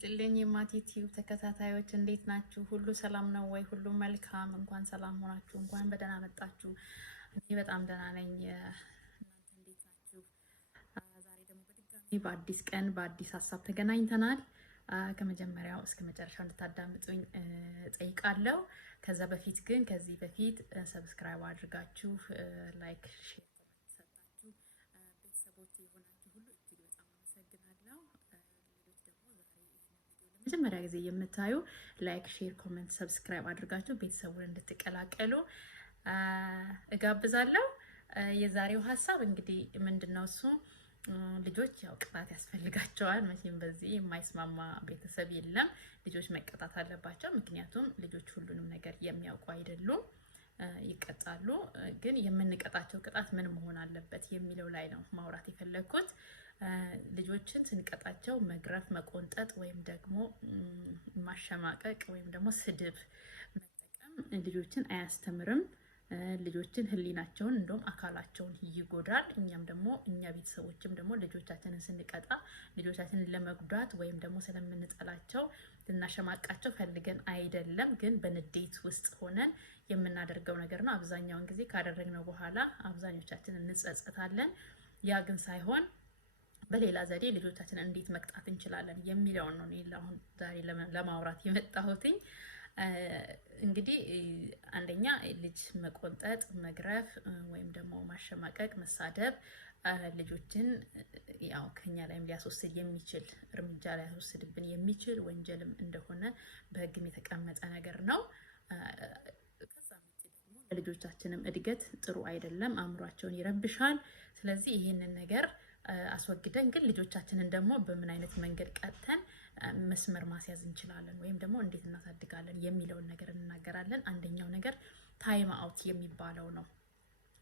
ይስጥልኝ የማቲ ቲዩብ ተከታታዮች እንዴት ናችሁ? ሁሉ ሰላም ነው ወይ? ሁሉ መልካም። እንኳን ሰላም ሆናችሁ፣ እንኳን በደህና መጣችሁ። እኔ በጣም ደህና ነኝ። እናንተ እንዴት ናችሁ? ዛሬ ደግሞ በድጋሚ በአዲስ ቀን በአዲስ ሀሳብ ተገናኝተናል። ከመጀመሪያው እስከ መጨረሻው እንድታዳምጡኝ ጠይቃለሁ። ከዛ በፊት ግን ከዚህ በፊት ሰብስክራይብ አድርጋችሁ ላይክ፣ ሼር ሰጣችሁ ቤተሰቦች የሆናችሁ ሁሉ እጅግ በጣም አመሰግናለሁ። ሌሎች ደግሞ ዛሬ ይህንን ቪዲዮ ለመጀመሪያ ጊዜ የምታዩ ላይክ፣ ሼር፣ ኮሜንት፣ ሰብስክራይብ አድርጋችሁ ቤተሰቡን እንድትቀላቀሉ እጋብዛለሁ። የዛሬው ሀሳብ እንግዲህ ምንድነው እሱ ልጆች ያው ቅጣት ያስፈልጋቸዋል። መቼም በዚህ የማይስማማ ቤተሰብ የለም። ልጆች መቀጣት አለባቸው። ምክንያቱም ልጆች ሁሉንም ነገር የሚያውቁ አይደሉም፣ ይቀጣሉ። ግን የምንቀጣቸው ቅጣት ምን መሆን አለበት የሚለው ላይ ነው ማውራት የፈለግኩት። ልጆችን ስንቀጣቸው መግረፍ፣ መቆንጠጥ ወይም ደግሞ ማሸማቀቅ ወይም ደግሞ ስድብ መጠቀም ልጆችን አያስተምርም። ልጆችን ሕሊናቸውን እንደውም አካላቸውን ይጎዳል። እኛም ደግሞ እኛ ቤተሰቦችም ደግሞ ልጆቻችንን ስንቀጣ ልጆቻችንን ለመጉዳት ወይም ደግሞ ስለምንጠላቸው ልናሸማቃቸው ፈልገን አይደለም፣ ግን በንዴት ውስጥ ሆነን የምናደርገው ነገር ነው። አብዛኛውን ጊዜ ካደረግነው በኋላ አብዛኞቻችን እንጸጸታለን። ያ ግን ሳይሆን በሌላ ዘዴ ልጆቻችንን እንዴት መቅጣት እንችላለን የሚለውን ነው አሁን ዛሬ ለማውራት የመጣሁትኝ። እንግዲህ አንደኛ ልጅ መቆንጠጥ፣ መግረፍ ወይም ደግሞ ማሸማቀቅ፣ መሳደብ ልጆችን ያው ከኛ ላይም ሊያስወስድ የሚችል እርምጃ ሊያስወስድብን የሚችል ወንጀልም እንደሆነ በሕግም የተቀመጠ ነገር ነው። ከዛም ውጭ ደግሞ ለልጆቻችንም እድገት ጥሩ አይደለም፣ አእምሯቸውን ይረብሻል። ስለዚህ ይህንን ነገር አስወግደን ግን ልጆቻችንን ደግሞ በምን አይነት መንገድ ቀጥተን መስመር ማስያዝ እንችላለን ወይም ደግሞ እንዴት እናሳድጋለን የሚለውን ነገር እንናገራለን። አንደኛው ነገር ታይም አውት የሚባለው ነው።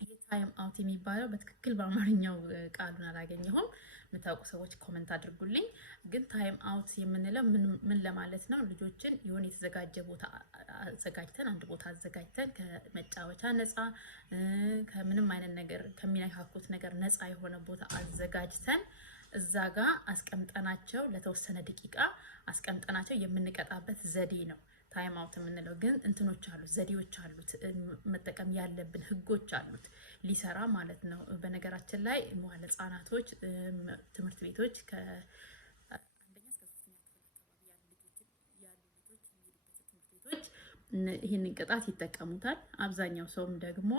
ይህ ታይም አውት የሚባለው በትክክል በአማርኛው ቃሉን አላገኘሁም። የምታውቁ ሰዎች ኮመንት አድርጉልኝ። ግን ታይም አውት የምንለው ምን ለማለት ነው? ልጆችን የሆነ የተዘጋጀ ቦታ አዘጋጅተን አንድ ቦታ አዘጋጅተን ከመጫወቻ ነፃ፣ ከምንም አይነት ነገር ከሚነካኩት ነገር ነፃ የሆነ ቦታ አዘጋጅተን እዛ ጋር አስቀምጠናቸው ለተወሰነ ደቂቃ አስቀምጠናቸው የምንቀጣበት ዘዴ ነው ታይም አውት የምንለው። ግን እንትኖች አሉት፣ ዘዴዎች አሉት፣ መጠቀም ያለብን ህጎች አሉት ሊሰራ ማለት ነው። በነገራችን ላይ መዋለ ህጻናቶች፣ ትምህርት ቤቶች ከአንደኛ እስከ 3ኛ ክፍል አካባቢ ያሉ ልጆች የሚሄዱበት ትምህርት ቤቶች ይህንን ቅጣት ይጠቀሙታል። አብዛኛው ሰውም ደግሞ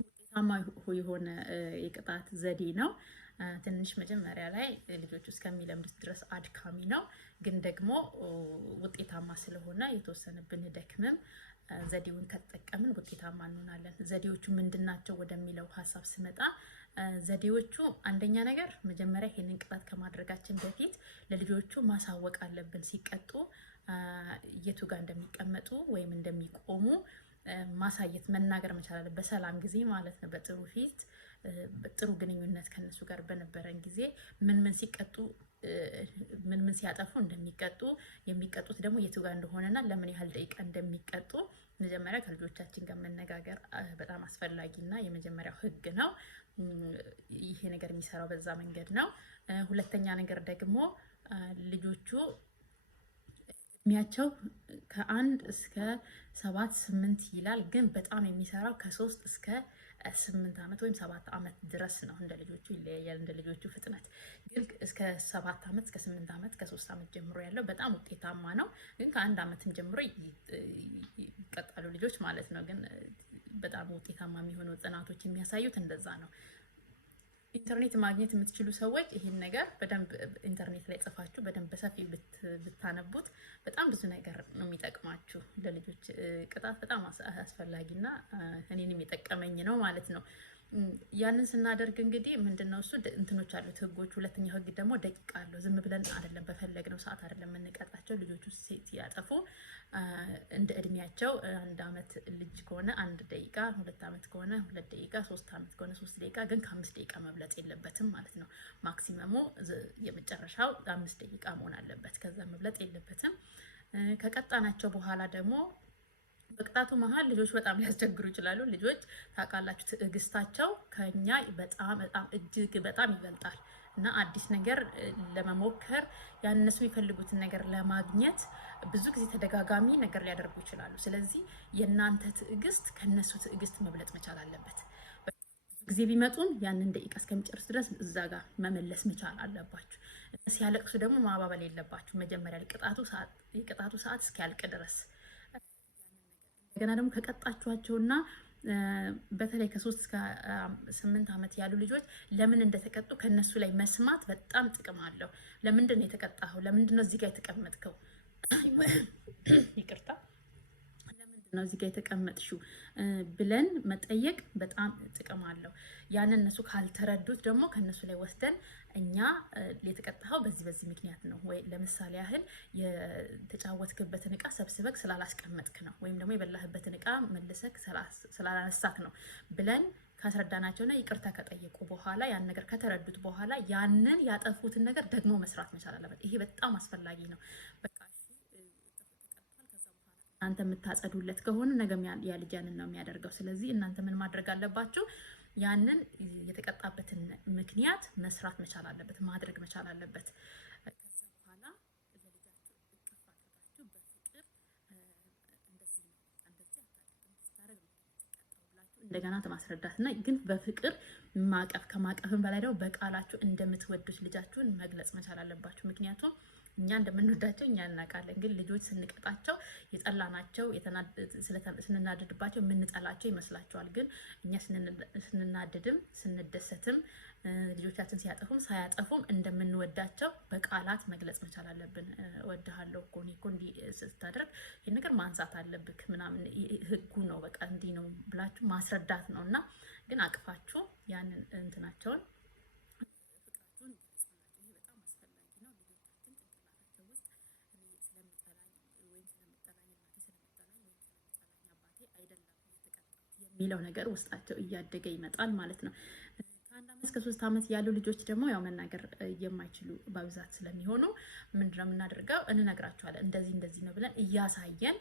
ውጤታማ የሆነ የቅጣት ዘዴ ነው። ትንሽ መጀመሪያ ላይ ልጆቹ እስከሚለምዱት ድረስ አድካሚ ነው፣ ግን ደግሞ ውጤታማ ስለሆነ የተወሰነ ብንደክምም ዘዴውን ከተጠቀምን ውጤታማ እንሆናለን። ዘዴዎቹ ምንድናቸው ወደሚለው ሀሳብ ስመጣ ዘዴዎቹ አንደኛ ነገር መጀመሪያ ይሄንን ቅጣት ከማድረጋችን በፊት ለልጆቹ ማሳወቅ አለብን። ሲቀጡ የቱ ጋር እንደሚቀመጡ ወይም እንደሚቆሙ ማሳየት መናገር መቻል አለብን። በሰላም ጊዜ ማለት ነው። በጥሩ ፊት ጥሩ ግንኙነት ከነሱ ጋር በነበረን ጊዜ ምን ሲቀጡ ምን ሲያጠፉ እንደሚቀጡ የሚቀጡት ደግሞ የቱ ጋር እንደሆነና ለምን ያህል ደቂቃ እንደሚቀጡ መጀመሪያ ከልጆቻችን ጋር መነጋገር በጣም አስፈላጊና የመጀመሪያው ህግ ነው። ይሄ ነገር የሚሰራው በዛ መንገድ ነው። ሁለተኛ ነገር ደግሞ ልጆቹ እድሜያቸው ከ1 እስከ 7 8 ይላል፣ ግን በጣም የሚሰራው ከ3 እስከ 8 ዓመት ወይም 7 ዓመት ድረስ ነው። እንደ ልጆቹ ይለያያል፣ እንደ ልጆቹ ፍጥነት። ግን እስከ 7 ዓመት እስከ 8 ዓመት ከ3 ዓመት ጀምሮ ያለው በጣም ውጤታማ ነው። ግን ከ1 ዓመትም ጀምሮ ይቀጣሉ ልጆች ማለት ነው። ግን በጣም ውጤታማ የሚሆኑ ጥናቶች የሚያሳዩት እንደዛ ነው። ኢንተርኔት ማግኘት የምትችሉ ሰዎች ይህን ነገር በደንብ ኢንተርኔት ላይ ጽፋችሁ በደንብ በሰፊው ብታነቡት በጣም ብዙ ነገር ነው የሚጠቅማችሁ። ለልጆች ቅጣት በጣም አስፈላጊና እኔንም የጠቀመኝ ነው ማለት ነው። ያንን ስናደርግ እንግዲህ ምንድነው እሱ እንትኖች አሉት ህጎች። ሁለተኛው ህግ ደግሞ ደቂቃ አለው። ዝም ብለን አይደለም በፈለግነው ሰዓት አይደለም የምንቀጣቸው። ልጆቹ ሲያጠፉ እንደ እድሜያቸው 1 ዓመት ልጅ ከሆነ 1 ደቂቃ፣ 2 ዓመት ከሆነ 2 ደቂቃ፣ 3 ዓመት ከሆነ 3 ደቂቃ፣ ግን ከ5 ደቂቃ መብለጥ የለበትም ማለት ነው። ማክሲመሙ የመጨረሻው 5 ደቂቃ መሆን አለበት። ከዛ መብለጥ የለበትም። ከቀጣናቸው በኋላ ደግሞ በቅጣቱ መሀል ልጆች በጣም ሊያስቸግሩ ይችላሉ። ልጆች ታውቃላችሁ ትዕግስታቸው ከኛ በጣም እጅግ በጣም ይበልጣል። እና አዲስ ነገር ለመሞከር ያን እነሱ የሚፈልጉትን ነገር ለማግኘት ብዙ ጊዜ ተደጋጋሚ ነገር ሊያደርጉ ይችላሉ። ስለዚህ የእናንተ ትዕግስት ከነሱ ትዕግስት መብለጥ መቻል አለበት። ጊዜ ቢመጡም ያንን ደቂቃ እስከሚጨርስ ድረስ እዛ ጋር መመለስ መቻል አለባችሁ። ሲያለቅሱ ደግሞ ማባበል የለባችሁ። መጀመሪያ የቅጣቱ ሰዓት እስኪያልቅ ድረስ እንደገና ደግሞ ከቀጣችኋቸውና በተለይ ከ3 እስከ 8 ዓመት ያሉ ልጆች ለምን እንደተቀጡ ከነሱ ላይ መስማት በጣም ጥቅም አለው። ለምንድን ነው የተቀጣኸው? ለምንድን ነው እዚህ ጋር የተቀመጥከው? ይቅርታ ነው እዚህ ጋር የተቀመጥሽው ብለን መጠየቅ በጣም ጥቅም አለው። ያንን እነሱ ካልተረዱት ደግሞ ከነሱ ላይ ወስደን እኛ የተቀጣኸው በዚህ ምክንያት ነው ወይ ለምሳሌ ያህል የተጫወትክበትን እቃ ሰብስበክ ስላላስቀመጥክ ነው ወይም ደግሞ የበላህበትን እቃ መልሰክ ስላላነሳክ ነው ብለን ካስረዳናቸውና ይቅርታ ከጠየቁ በኋላ ያን ነገር ከተረዱት በኋላ ያንን ያጠፉትን ነገር ደግሞ መስራት መቻል አለበት። ይሄ በጣም አስፈላጊ ነው። እናንተ የምታጸዱለት ከሆነ ነገም ያ ልጅ ያንን ነው የሚያደርገው። ስለዚህ እናንተ ምን ማድረግ አለባችሁ? ያንን የተቀጣበትን ምክንያት መስራት መቻል አለበት፣ ማድረግ መቻል አለበት። ከዛ በኋላ ለልጃችሁ እቅፍ አድርጋችሁ በፍቅር እንደዚህ አታደርግም ስታደርግ ነው የምትቀጣው ብላችሁ እንደገና ማስረዳትና ግን በፍቅር ማቀፍ፣ ከማቀፍም በላይ ደግሞ በቃላችሁ እንደምትወዱት ልጃችሁን መግለጽ መቻል አለባችሁ። ምክንያቱም እኛ እንደምንወዳቸው እኛ እናውቃለን። ግን ልጆች ስንቀጣቸው የጠላናቸው ስንናደድባቸው የምንጠላቸው ይመስላቸዋል። ግን እኛ ስንናደድም ስንደሰትም ልጆቻችን ሲያጠፉም ሳያጠፉም እንደምንወዳቸው በቃላት መግለጽ መቻል አለብን። እወድሃለሁ እኮ እኔ እኮ እንዲህ ስታደርግ ይህን ነገር ማንሳት አለብክ ምናምን ህጉ ነው በቃ እንዲህ ነው ብላችሁ ማስረዳት ነው። እና ግን አቅፋችሁ ያንን እንትናቸውን የሚለው ነገር ውስጣቸው እያደገ ይመጣል ማለት ነው። ከ1 ዓመት እስከ 3 ዓመት ያሉ ልጆች ደግሞ ያው መናገር የማይችሉ በብዛት ስለሚሆኑ ምንድነው የምናደርገው? እንነግራቸዋለን። እንደዚህ ነው ብለን እያሳየን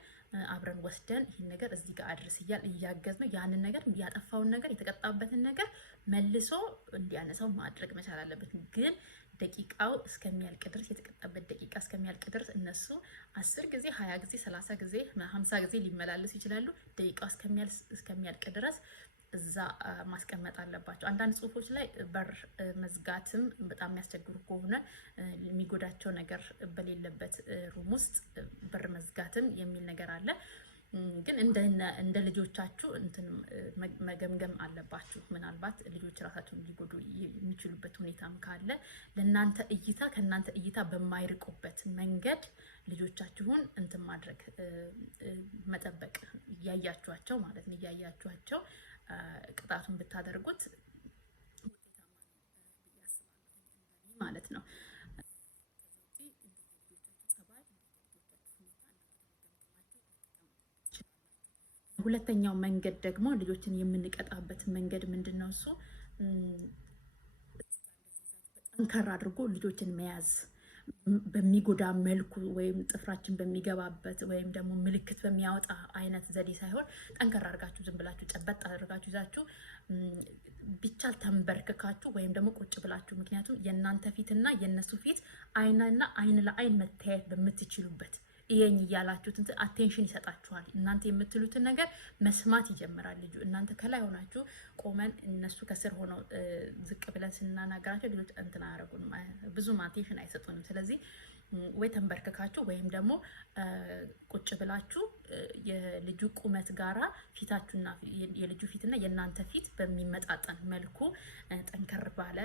አብረን ወስደን ይህን ነገር እዚህ ጋር አድርስ እያል እያገዝነው ያንን ነገር ያጠፋውን ነገር የተቀጣበትን ነገር መልሶ እንዲያነሳው ማድረግ መቻል አለበት። ግን ደቂቃው እስከሚያልቅ ድረስ የተቀጣበት ደቂቃ እስከሚያልቅ ድረስ እነሱ 10 ጊዜ 20 ጊዜ 30 ጊዜ 50 ጊዜ ሊመላለሱ ይችላሉ። ደቂቃው እስከሚያልቅ ድረስ እዛ ማስቀመጥ አለባቸው። አንዳንድ ጽሁፎች ላይ በር መዝጋትም በጣም የሚያስቸግሩ ከሆነ የሚጎዳቸው ነገር በሌለበት ሩም ውስጥ በር መዝጋትም የሚል ነገር አለ። ግን እንደ ልጆቻችሁ እንትን መገምገም አለባችሁ። ምናልባት ልጆች ራሳቸውን ሊጎዱ የሚችሉበት ሁኔታም ካለ ለእናንተ እይታ ከእናንተ እይታ በማይርቁበት መንገድ ልጆቻችሁን እንትን ማድረግ መጠበቅ፣ እያያችኋቸው ማለት ነው። እያያችኋቸው ቅጣቱን ብታደርጉት ውጤታማ ነው ብዬ አስባለሁ ማለት ነው። ሁለተኛው መንገድ ደግሞ ልጆችን የምንቀጣበት መንገድ ምንድነው? እሱ ጠንከር አድርጎ ልጆችን መያዝ በሚጎዳ መልኩ ወይም ጥፍራችን በሚገባበት ወይም ደግሞ ምልክት በሚያወጣ አይነት ዘዴ ሳይሆን ጠንከር አድርጋችሁ ዝም ብላችሁ ጨበጥ አድርጋችሁ ይዛችሁ ቢቻል ተንበርክካችሁ ወይም ደግሞ ቁጭ ብላችሁ፣ ምክንያቱም የእናንተ ፊትና የእነሱ ፊት አይን ለአይን መተያየት በምትችሉበት ይሄን እያላችሁት አቴንሽን ይሰጣችኋል። እናንተ የምትሉትን ነገር መስማት ይጀምራል ልጁ። እናንተ ከላይ ሆናችሁ ቆመን እነሱ ከስር ሆነው ዝቅ ብለን ስናናገራቸው ልጆች እንትን አያደርጉንም፣ ብዙም አቴንሽን አይሰጡንም። ስለዚህ ወይ ተንበርክካችሁ ወይም ደግሞ ቁጭ ብላችሁ የልጁ ቁመት ጋራ ፊታችሁና የልጁ ፊትና የእናንተ ፊት በሚመጣጠን መልኩ ጠንከር ባለ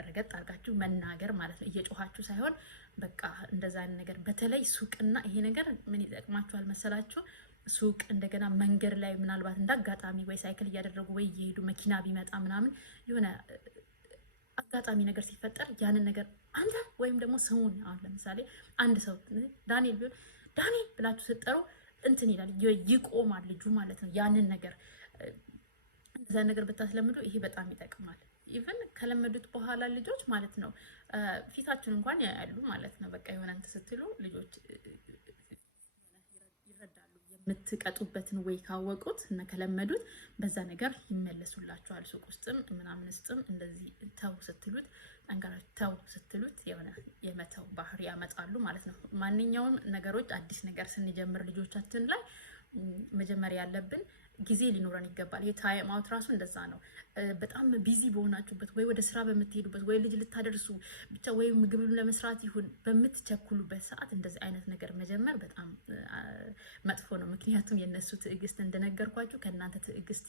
ረገጥ አድርጋችሁ መናገር ማለት ነው። እየጮኋችሁ ሳይሆን በቃ እንደዛ አይነት ነገር። በተለይ ሱቅና ይሄ ነገር ምን ይጠቅማችኋል መሰላችሁ? ሱቅ እንደገና መንገድ ላይ ምናልባት እንዳጋጣሚ ወይ ሳይክል እያደረጉ ወይ እየሄዱ መኪና ቢመጣ ምናምን የሆነ አጋጣሚ ነገር ሲፈጠር ያንን ነገር አንተ ወይም ደግሞ ስሙን አሁን ለምሳሌ አንድ ሰው ዳንኤል ቢሆን ዳንኤል ብላችሁ ስትጠሩ እንትን ይላል ይቆማል ልጁ ማለት ነው። ያንን ነገር እንደዛ ነገር ብታስለምዱ ይሄ በጣም ይጠቅማል። ኢቭን ከለመዱት በኋላ ልጆች ማለት ነው ፊታችሁን እንኳን ያያሉ ማለት ነው። በቃ የሆነ እንትን ስትሉ ልጆች ይረዳሉ የምትቀጡበትን ወይ ካወቁት እና ከለመዱት በዛ ነገር ይመለሱላችኋል። ሱቅ ውስጥም ምናምን ውስጥም እንደዚህ ተው ስትሉት ጠንካራችሁ ተው ስትሉት የሆነ የመተው ባህሪ ያመጣሉ ማለት ነው። ማንኛውም ነገሮች አዲስ ነገር ስንጀምር ልጆቻችን ላይ መጀመሪያ ያለብን ጊዜ ሊኖረን ይገባል። ይሄ ታይም አውት ራሱ እንደዛ ነው። በጣም ቢዚ በሆናችሁበት ወይ ወደ ስራ በምትሄዱበት ወይ ልጅ ልታደርሱ ብቻ ወይ ምግብ ለመስራት ይሁን በምትቸኩሉበት ሰዓት እንደዚህ አይነት ነገር መጀመር በጣም መጥፎ ነው። ምክንያቱም የነሱ ትዕግስት እንደነገርኳችሁ ከእናንተ ትዕግስት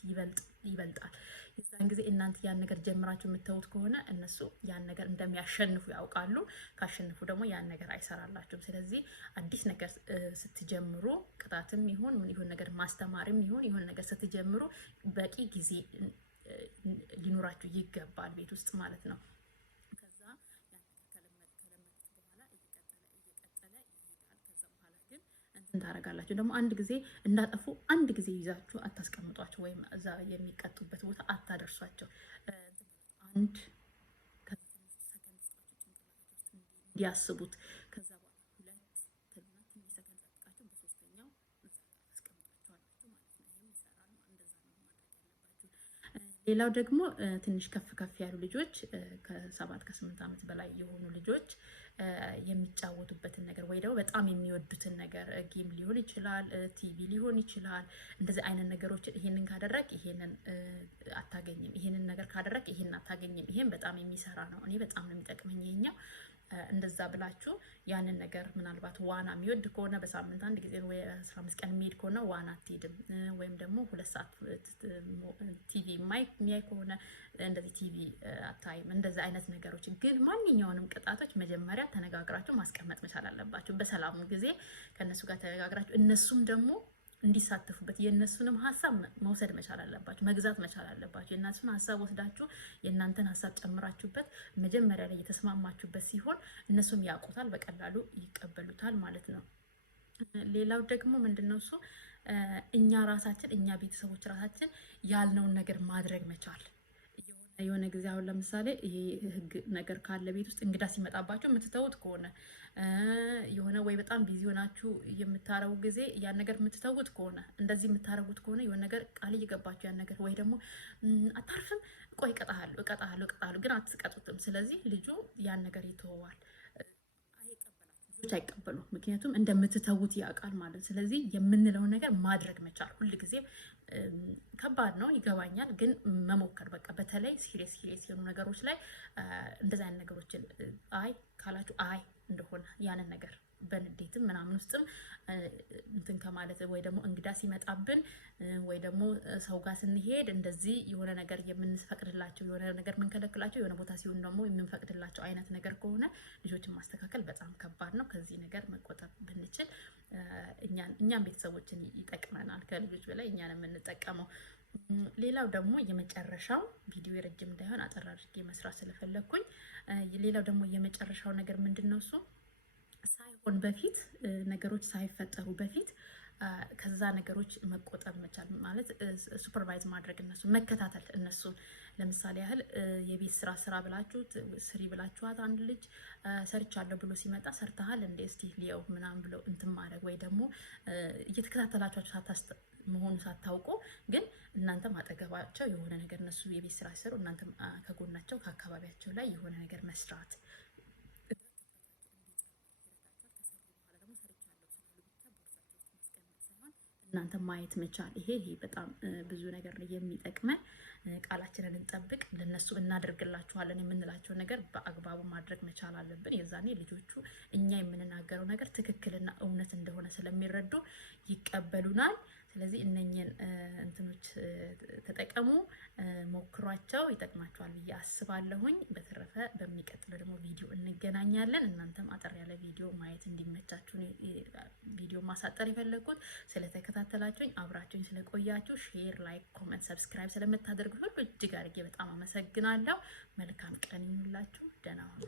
ይበልጣል። የዛን ጊዜ እናንተ ያን ነገር ጀምራችሁ የምትተውት ከሆነ እነሱ ያን ነገር እንደሚያሸንፉ ያውቃሉ። ካሸንፉ ደግሞ ያን ነገር አይሰራላችሁም። ስለዚህ አዲስ ነገር ስትጀምሩ ቅጣትም ይሁን ምን ይሁን ነገር ማስተማርም ይሁን ይሁን ነገር ስትጀምሩ በቂ ጊዜ ሊኖራችሁ ይገባል ቤት ውስጥ ማለት ነው። ከዛ ያን ነገር ከለመዱት በኋላ እየቀጠለ ይሄዳል። ከዛ በኋላ ግን እንትን ታደርጋላችሁ። ደግሞ አንድ ጊዜ እንዳጠፉ አንድ ጊዜ ይዛችሁ አታስቀምጧቸው፣ ወይም እዛ የሚቀጡበት ቦታ አታደርሷቸው። አንድ ከትንሽ ሰከንድ ስጣችሁ ጭንቅላታችሁ ውስጥ እንዲያስቡት። ከዛ በኋላ ሁለት ትልና ትንሽ ሰከንድ ጠብቃችሁ በሶስተኛው እዛ ጋር ታስቀምጧቸዋላችሁ ማለት ነው። ይሄም ይሰራል። እንደዛ ነው ማድረግ ያለባችሁ። ሌላው ደግሞ ትንሽ ከፍ ያሉ ልጆች ከ7 ከ8 ዓመት በላይ የሆኑ ልጆች የሚጫወቱበትን ነገር ወይ ደግሞ በጣም የሚወዱትን ነገር ጌም ሊሆን ይችላል፣ ቲቪ ሊሆን ይችላል። እንደዚህ አይነት ነገሮችን ይሄንን ካደረግ ይሄንን አታገኝም፣ ይሄንን ነገር ካደረግ ይሄንን አታገኝም። ይሄን በጣም የሚሰራ ነው። እኔ በጣም ነው የሚጠቅመኝ ይሄኛው። እንደዛ ብላችሁ ያንን ነገር ምናልባት ዋና የሚወድ ከሆነ በሳምንት አንድ ጊዜ ወይ 15 ቀን የሚሄድ ከሆነ ዋና አትሄድም። ወይም ደግሞ 2 ሰዓት ቲቪ የሚያይ ከሆነ እንደዚህ ቲቪ አታይም። እንደዚህ አይነት ነገሮች ግን ማንኛውንም ቅጣቶች መጀመሪያ ተነጋግራችሁ ማስቀመጥ መቻል አለባችሁ። በሰላም ጊዜ ከእነሱ ጋር ተነጋግራችሁ እነሱም ደግሞ እንዲሳተፉበት የእነሱንም ሀሳብ መውሰድ መቻል አለባችሁ፣ መግዛት መቻል አለባችሁ። የእነሱን ሀሳብ ወስዳችሁ የእናንተን ሀሳብ ጨምራችሁበት መጀመሪያ ላይ የተስማማችሁበት ሲሆን እነሱም ያውቁታል፣ በቀላሉ ይቀበሉታል ማለት ነው። ሌላው ደግሞ ምንድነው እሱ እኛ ቤተሰቦች ራሳችን ያልነውን ነገር ማድረግ መቻል። የሆነ ጊዜ አሁን ለምሳሌ ይሄ ህግ ነገር ካለ ቤት ውስጥ እንግዳ ሲመጣባችሁ የምትተውት ከሆነ የሆነ ወይ በጣም ቢዚ ሆናችሁ የምታረጉ ጊዜ ያን ነገር የምትተውት ከሆነ እንደዚህ የምታረጉት ከሆነ የሆነ ነገር ቃል እየገባችሁ ያን ነገር ወይ ደግሞ አታርፍም፣ ቆይ እቀጣሃለሁ ግን አትቀጡትም። ስለዚህ ልጁ ያን ነገር ይተወዋል። አይቀበሉም፣ ምክንያቱም እንደምትተውት ያውቃል ማለት። ስለዚህ የምንለውን ነገር ማድረግ መቻል ሁልጊዜ ከባድ ነው ይገባኛል፣ ግን መሞከር በቃ በተለይ ሲሪየስ የሆኑ ነገሮች ላይ እንደዚህ አይነት ነገሮችን አይ ካላችሁ አይ እንደሆነ ያንን ነገር በንዴትም ምናምን ውስጥም እንትን ከማለት ወይ ደግሞ እንግዳ ሲመጣብን ወይ ደግሞ ሰው ጋር ስንሄድ እንደዚህ የሆነ ነገር የምንፈቅድላቸው የሆነ ነገር የምንከለክላቸው የሆነ ቦታ ሲሆን ደግሞ የምንፈቅድላቸው አይነት ነገር ከሆነ ልጆችን ማስተካከል በጣም ከባድ ነው። ከዚህ ነገር መቆጠብ ብንችል እኛም ቤተሰቦችን ይጠቅመናል። ከልጆች በላይ እኛን የምንጠቀመው። ሌላው ደግሞ የመጨረሻው ቪዲዮ የረጅም እንዳይሆን አጠር አድርጌ መስራት ስለፈለኩኝ፣ ሌላው ደግሞ የመጨረሻው ነገር ምንድነው እሱ ሳይሆን በፊት ነገሮች ሳይፈጠሩ በፊት ከዛ ነገሮች መቆጠብ መቻል ማለት ሱፐርቫይዝ ማድረግ፣ እነሱ መከታተል። እነሱ ለምሳሌ ያህል የቤት ስራ ብላችሁት ስሪ ብላችኋት አንድ ልጅ ሰርቻለሁ ብሎ ሲመጣ ሰርተሃል እንደ እስቲ ሊየው ምናምን ብለው እንትን ማድረግ ወይ ደግሞ እየተከታተላችኋቸው መሆኑ ሳታውቁ ግን እናንተም አጠገባቸው የሆነ ነገር እነሱ የቤት ስራ ሲሰሩ እናንተም ከጎናቸው ከአካባቢያቸው ላይ የሆነ ነገር መስራት እናንተ ማየት መቻል። ይሄ በጣም ብዙ ነገር የሚጠቅመን ቃላችንን እንጠብቅ፣ ለነሱ እናደርግላችኋለን የምንላቸው ነገር በአግባቡ ማድረግ መቻል አለብን። የዛኔ ልጆቹ እኛ የምንናገረው ነገር ትክክልና እውነት እንደሆነ ስለሚረዱ ይቀበሉናል። ስለዚህ እነኝን እንትኖች ተጠቀሙ፣ ሞክሯቸው፣ ይጠቅማቸዋል ብዬ አስባለሁኝ። በተረፈ በሚቀጥለው ደግሞ ቪዲዮ እንገናኛለን። እናንተም አጠር ያለ ቪዲዮ ማየት እንዲመቻችሁ ቪዲዮ ማሳጠር የፈለኩት። ስለተከታተላችሁኝ አብራችሁኝ ስለቆያችሁ ሼር፣ ላይክ፣ ኮመንት፣ ሰብስክራይብ ስለምታደርጉ ሁሉ እጅግ አድርጌ በጣም አመሰግናለሁ። መልካም ቀን ይሁንላችሁ። ደህና ሁኑ።